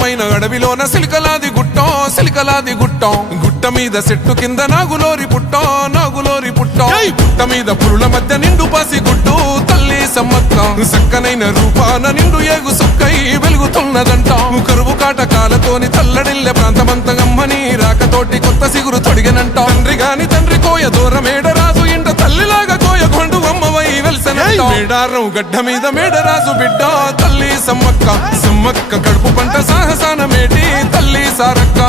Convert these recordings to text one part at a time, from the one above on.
అందమైన అడవిలోన సిలికలాది గుట్టం సిలికలాది గుట్టం. గుట్ట మీద చెట్టు కింద నాగులోరి పుట్టం నాగులోరి పుట్టం. పుట్ట మీద పురుల మధ్య నిండు పాసి గుట్టు తల్లి సమ్మక్క. సక్కనైన రూపాన నిండు ఏగు సుక్కై వెలుగుతున్నదంట. కరువు కాటకాలతోని తల్లడిల్లె ప్రాంతమంతగమ్మని రాకతోటి కొత్త సిగురు తొడిగనంట. తండ్రి గాని తండ్రి కోయ దూరమేడ మేడారం గడ్డ మీద మేడరాజు బిడ్డ తల్లి సమ్మక్క సమ్మక్క కడుపు పంట సాహసాన మేటి తల్లి సారక్క.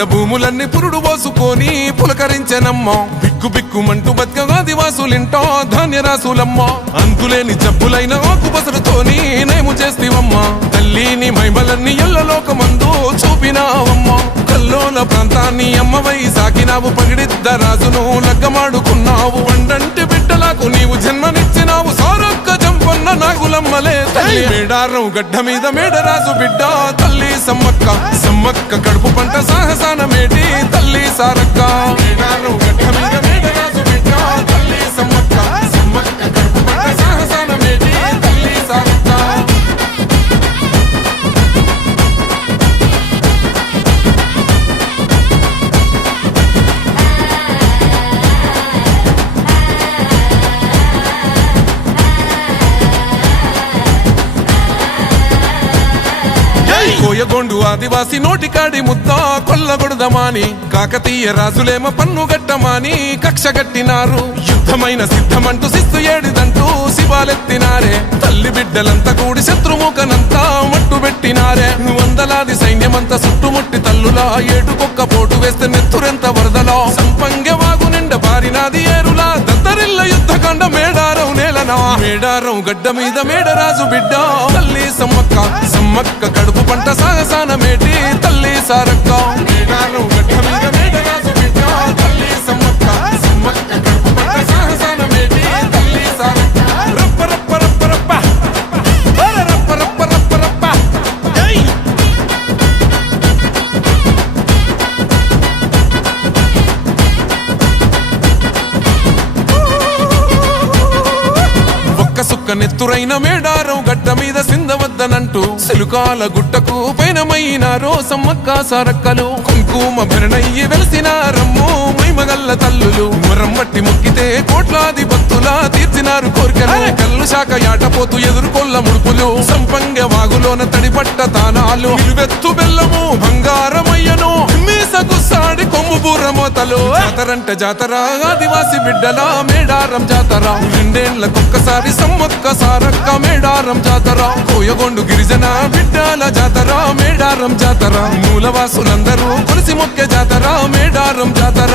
బీడుబడ్డ భూములన్నీ పురుడు పోసుకొని పులకరించెనమ్మ. బిక్కు బిక్కుమంటూ బతుకగా దివాసులింటో ధాన్యరాసులమ్మ అంతులేని జబ్బులైన ఆకుపసరుతోని నేము చేస్తివమ్మ. తల్లిని మహిమలన్నీ ఎల్లలోకమందు చూపినావమ్మా. కల్లోల ప్రాంతాన్ని అమ్మవై సాకినావు పగిడిద్ద రాజును లగ్గమాడుకున్నావు. వండంటి బిడ్డలకు నీవు జన్మనిచ్చినావు. సారొక్క జంపన్న నాగులమ్మలే తల్లి. మేడారం గడ్డ మీద మేడరాజు బిడ్డ తల్లి సమ్మక్క. సమ్మక్క తల్లి గొండు ఆదివాసి నోటికాడి ముద్ద కొల్లగొడదమాని. కాకతీయ రాజులేమ పన్ను గట్టమాని కక్ష గట్టినారు. యుద్ధమైన సిద్ధమంటూ శిస్తు ఏడిదంటూ శివాలెత్తినారే. తల్లి బిడ్డలంతా కూడి శత్రుముఖనంతా మట్టు పెట్టినారే. వందలాది సైన్యమంతా చుట్టుముట్టి తల్లులా ఏటుకొక్క పోటు వేస్తే నెత్తురెంత వరదలో. సంపంగె వాగు నిండ బారినాది ఏరులా. దద్దరిల్ల యుద్ధకాండ మేడారం నేలనా. మేడారం గడ్డ మీద మేడరాజు బిడ్డ. తల్లి సమ్మక్క సమ్మక్క కడుపు పంట సాగసాన తల్లి సారక్క. నెత్తురైన మేడారం గడ్డ మీద సిందవద్దనంటూ సెలుకాల గుట్టకు పైనమైనారో సమ్మక్క సారక్కలు కుంకుమ భరణయ్యి వెలిసినారమ్ము మైమగల్ల తల్లులు. మరం బట్టి మొక్కితే కోట్లాది భక్తులా తీర్చినారు కోరికలు. కల్లు శాఖ యాటపోతూ ఎదుర్కొల్ల ముడుపులు. సంపంగ వాగులోన తడిపట్ట తానాలు. నిలువెత్తు బెల్లము మీసకు సాడి బూర బూరమోతలు జాతరంట జాతర ఆదివాసి బిడ్డల మేడారం జాతర. రెండేళ్ళకొక్కసారి సమ్మక్క సారక్క మేడారం జాతర. కోయగొండు గిరిజన బిడ్డల జాతర మేడారం జాతర. మూలవాసులందరూ కొలిసి మొక్కే జాతర మేడారం జాతర.